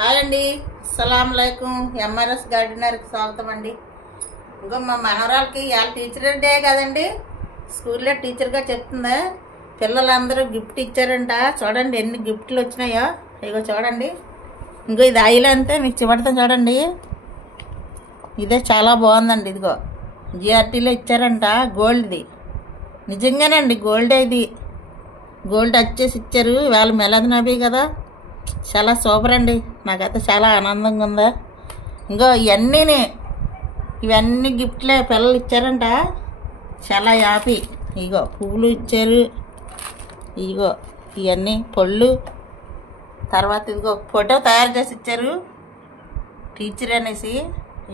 Hi అండి, అస్సలాము అలైకుం. MRS గార్డెనర్కి స్వాగతం అండి. ఇంకో మా మనవరాలకి ఇవాళ టీచర్ డే కదండి. స్కూల్లో టీచర్గా చెప్తుందా. పిల్లలందరూ గిఫ్ట్ ఇచ్చారంట. చూడండి ఎన్ని గిఫ్ట్లు వచ్చినాయో. ఇగో చూడండి. ఇంకో ఇది ఆయిల్ అంతే మీకు చివడతాం చూడండి. ఇదే చాలా బాగుందండి. ఇదిగో జిఆర్టీలో ఇచ్చారంట. గోల్డ్ది నిజంగానండి, గోల్డే. ఇది గోల్డ్ వచ్చేసి ఇచ్చారు. వాళ్ళ మెలది నబీ కదా, చాలా సూపర్ అండి. నాకైతే చాలా ఆనందంగా ఉందా. ఇంకో ఇవన్నీ గిఫ్ట్లే పిల్లలు ఇచ్చారంట. చాలా హ్యాపీ. ఇగో పువ్వులు ఇచ్చారు, ఇగో ఇవన్నీ పళ్ళు. తర్వాత ఇదిగో ఫోటో తయారు చేసి ఇచ్చారు టీచర్ అనేసి.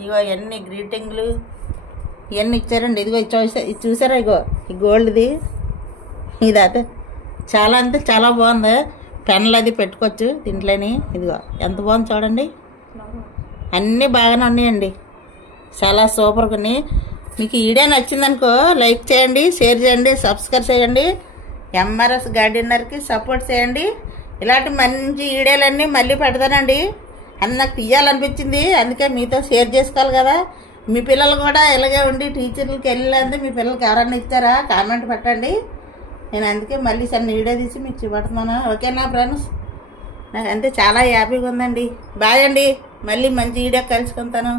ఇగో ఇవన్నీ గ్రీటింగ్లు ఇవన్నీ ఇచ్చారండి. ఇదిగో ఇది చూసారా, ఇగో ఈ గోల్డ్ది. ఇదైతే చాలా అంటే చాలా బాగుంది. పెన్లు అది పెట్టుకోవచ్చు దీంట్లోని. ఇదిగో ఎంత బాగుంది చూడండి. అన్నీ బాగానే ఉన్నాయండి, చాలా సూపర్గా ఉన్నాయి. మీకు ఈ వీడియో నచ్చిందనుకో లైక్ చేయండి, షేర్ చేయండి, సబ్స్క్రైబ్ చేయండి. ఎంఆర్ఎస్ గార్డెనర్కి సపోర్ట్ చేయండి. ఇలాంటి మంచి వీడియోలన్నీ మళ్ళీ పెడతానండి. అని నాకు తీయాలనిపించింది, అందుకే మీతో షేర్ చేసుకోవాలి కదా. మీ పిల్లలు కూడా ఇలాగే ఉండి టీచర్లకి వెళ్ళింది. మీ పిల్లలకి ఎవరన్నా ఇచ్చారా కామెంట్ పెట్టండి. నేను అందుకే మళ్ళీ చిన్న వీడియో తీసి మీకు చూపెడుతున్నాను. ఓకేనా ఫ్రెండ్స్? నాకు అంతే చాలా హ్యాపీగా ఉందండి. బాయ్ అండి. మళ్ళీ మంచి వీడియో కలుసుకుంటాను.